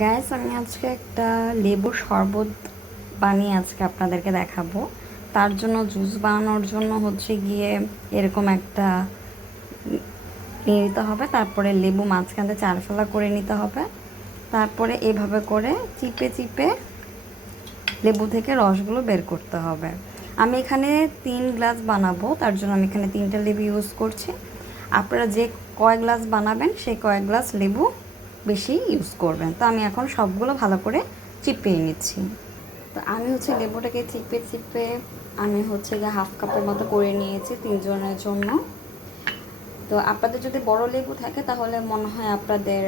Gas আমি আজকে একটা লেবুর শরবত বানিয়ে আজকে আপনাদেরকে দেখাবো। তার জন্য জুস বানানোর জন্য হচ্ছে গিয়ে এরকম একটা নিয়ে নিতে হবে। তারপরে লেবু মাঝখানে চার ফেলা করে নিতে হবে। তারপরে এভাবে করে চিপে চিপে লেবু থেকে রসগুলো বের করতে হবে। আমি এখানে 3 গ্লাস বানাবো, তার জন্য আমি এখানে 3টা লেবু ইউজ করছি। আপনারা যে কয় গ্লাস বানাবেন সেই কয় গ্লাস লেবু বেশি ইউজ করবেন। তো আমি এখন সবগুলো ভালো করে চিপিয়ে নিচ্ছি। তো আমি হচ্ছে লেবুটাকে চিপে চিপে আমি হচ্ছে গিয়ে হাফ কাপের মতো করে নিয়েছি 3 জনের জন্য। তো আপনাদের যদি বড় লেবু থাকে তাহলে মনে হয় আপনাদের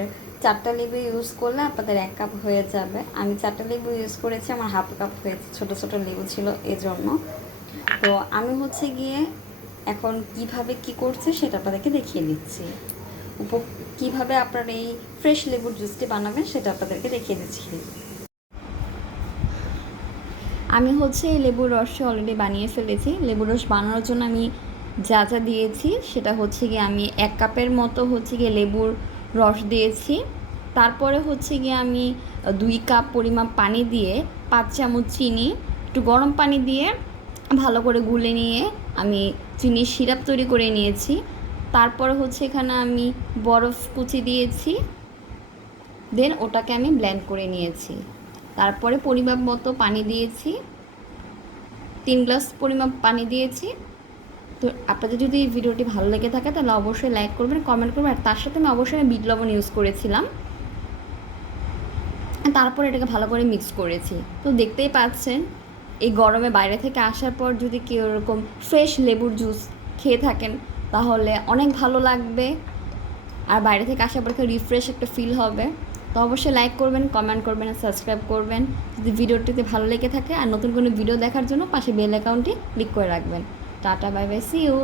4টা লেবু ইউজ করলে আপনাদের 1 কাপ হয়ে যাবে। আমি 4টা লেবু ইউজ করেছি, আমার হাফ কাপ হয়েছে, ছোট ছোট লেবু ছিল এজন্য। তো আমি হচ্ছে গিয়ে এখন কিভাবে কি করছে সেটা আপনাদেরকে দেখিয়ে দিচ্ছি। কিভাবে আপনারা এই ফ্রেশ লেবুর জুসটি বানাবেন সেটা আপনাদেরকে দেখিয়ে দিচ্ছি। আমি হচ্ছে এই লেবুর রসটা অলরেডি বানিয়ে ফেলেছি। লেবুর রস বানানোর জন্য আমি যা যা দিয়েছি সেটা হচ্ছে গিয়ে আমি 1 কাপের মতো হচ্ছে গিয়ে লেবুর রস দিয়েছি। তারপরে হচ্ছে গিয়ে আমি 2 কাপ পরিমাণ পানি দিয়ে 5 চামচ চিনি একটু গরম পানি দিয়ে ভালো করে গুলে নিয়ে আমি চিনির সিরাপ তৈরি করে নিয়েছি। তারপরে হচ্ছে এখানে আমি বরফ কুচি দিয়েছি, দেন ওটাকে আমি ব্লেন্ড করে নিয়েছি। তারপরে পরিমাপ মতো পানি দিয়েছি, 3 গ্লাস পরিমাপ পানি দিয়েছি। তো আপনাদের যদি এই ভিডিওটি ভালো লেগে থাকে তাহলে অবশ্যই লাইক করবেন, কমেন্ট করবেন। আর তার সাথে আমি অবশ্যই বিট লবণ ইউজ করেছিলাম। তারপর এটাকে ভালো করে মিক্স করেছি। তো দেখতেই পাচ্ছেন এই গরমে বাইরে থেকে আসার পর যদি কেউ এরকম ফ্রেশ লেবুর জুস খেয়ে থাকেন তাহলে অনেক ভালো লাগবে। আর বাইরে থেকে আসার পর রিফ্রেশ একটা ফিল হবে। তো অবশ্যই লাইক করবেন, কমেন্ট করবেন আর সাবস্ক্রাইব করবেন যদি ভিডিওটিতে ভালো লেগে থাকে। আর নতুন কোনো ভিডিও দেখার জন্য পাশে বেল অ্যাকাউন্টটি ক্লিক করে রাখবেন। টাটা, বাই বাই, সি ইউ।